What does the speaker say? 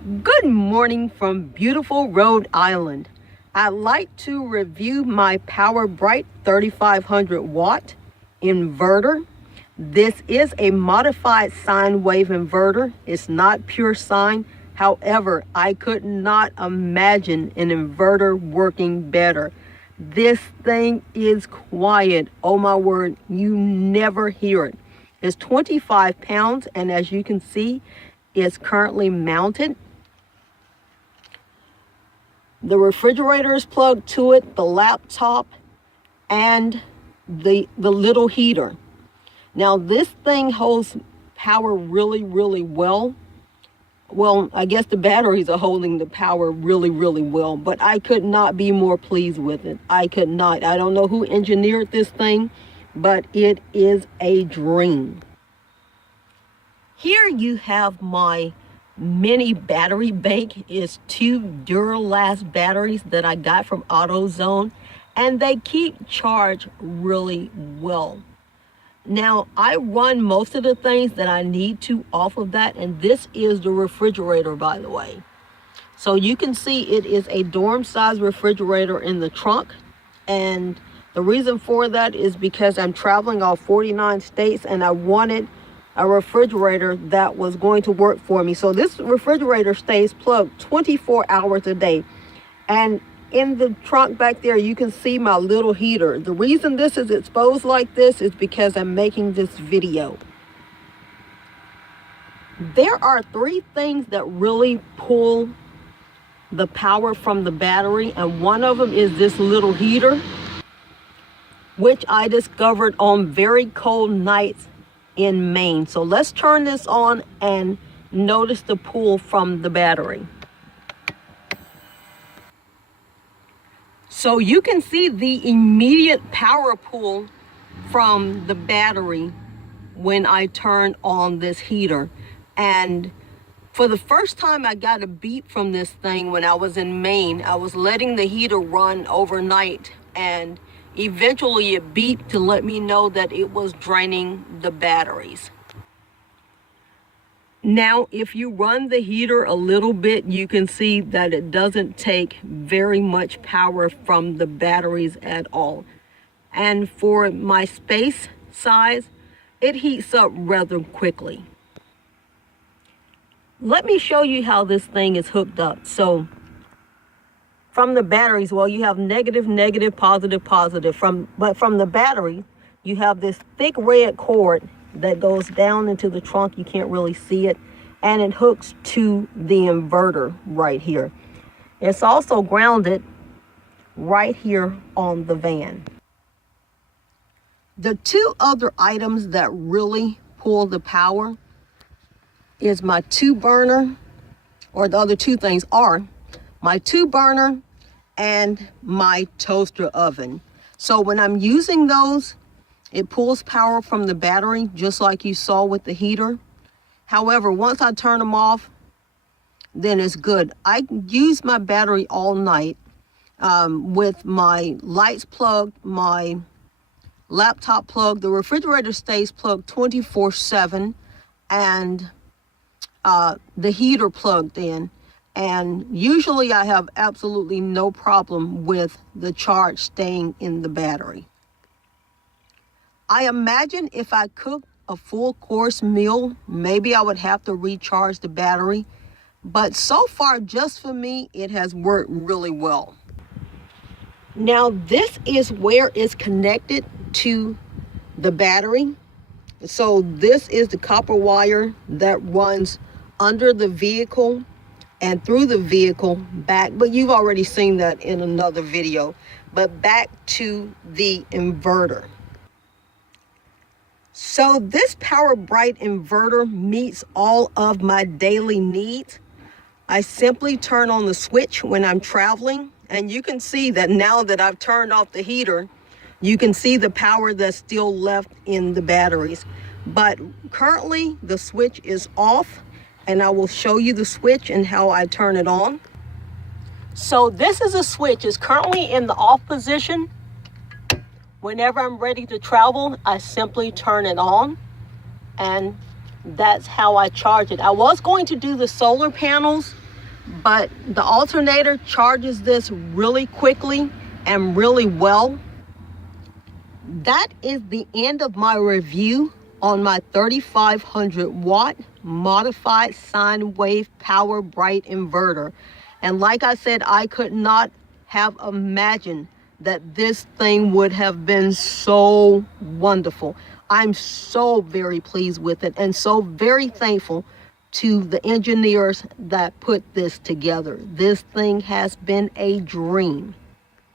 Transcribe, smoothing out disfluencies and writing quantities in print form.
Good morning from beautiful Rhode Island. I'd like to review my Power Bright 3500 watt inverter. This is a modified sine wave inverter. It's not pure sine. However, I could not imagine an inverter working better. This thing is quiet. Oh my word, you never hear it. It's 25 pounds, and as you can see, it's currently mounted. The refrigerator is plugged to it, the laptop, and the little heater. Now this thing holds power really well. Well, I guess the batteries are holding the power really well, but I could not be more pleased with it. I could not. I don't know who engineered this thing, but it is a dream. Here you have my mini battery bank. Is 2 Duralast batteries that I got from AutoZone, and they keep charge really well. Now I run most of the things that I need to off of that, and this is the refrigerator, by the way. So you can see it is a dorm size refrigerator in the trunk, and the reason for that is because I'm traveling all 49 states and I wanted a refrigerator that was going to work for me. So this refrigerator stays plugged 24 hours a day. And in the trunk back there, you can see my little heater. The reason this is exposed like this is because I'm making this video. There are 3 things that really pull the power from the battery, and one of them is this little heater, which I discovered on very cold nights in Maine. So let's turn this on and notice the pull from the battery. So you can see the immediate power pull from the battery when I turn on this heater. And for the first time I got a beep from this thing when I was in Maine. I was letting the heater run overnight, and eventually it beeped to let me know that it was draining the batteries. Now, if you run the heater a little bit, you can see that it doesn't take very much power from the batteries at all. And for my space size, it heats up rather quickly. Let me show you how this thing is hooked up. So from the batteries, well, you have negative, positive. But from the battery, you have this thick red cord that goes down into the trunk. You can't really see it, and it hooks to the inverter right here. It's also grounded right here on the van. The 2 other items that really pull the power is my 2 burner, or the other 2 things are my 2 burner and my toaster oven. So when I'm using those, it pulls power from the battery, just like you saw with the heater. However, once I turn them off, then it's good. I use my battery all night with my lights plugged, my laptop plugged. The refrigerator stays plugged 24/7, and the heater plugged in. And usually I have absolutely no problem with the charge staying in the battery. I imagine if I cooked a full course meal, maybe I would have to recharge the battery. But so far, just for me, it has worked really well. Now, this is where it's connected to the battery. So this is the copper wire that runs under the vehicle and through the vehicle back, but you've already seen that in another video. But back to the inverter. So this Power Bright inverter meets all of my daily needs. I simply turn on the switch when I'm traveling, and you can see that now that I've turned off the heater, you can see the power that's still left in the batteries. But currently the switch is off, and I will show you the switch and how I turn it on. So this is a switch. It's currently in the off position. Whenever I'm ready to travel, I simply turn it on, and that's how I charge it. I was going to do the solar panels but the alternator charges this really quickly and really well. That is the end of my review on my 3500 watt modified sine wave power bright inverter. And like I said, I could not have imagined that this thing would have been so wonderful. I'm so very pleased with it and so very thankful to the engineers that put this together. This thing has been a dream.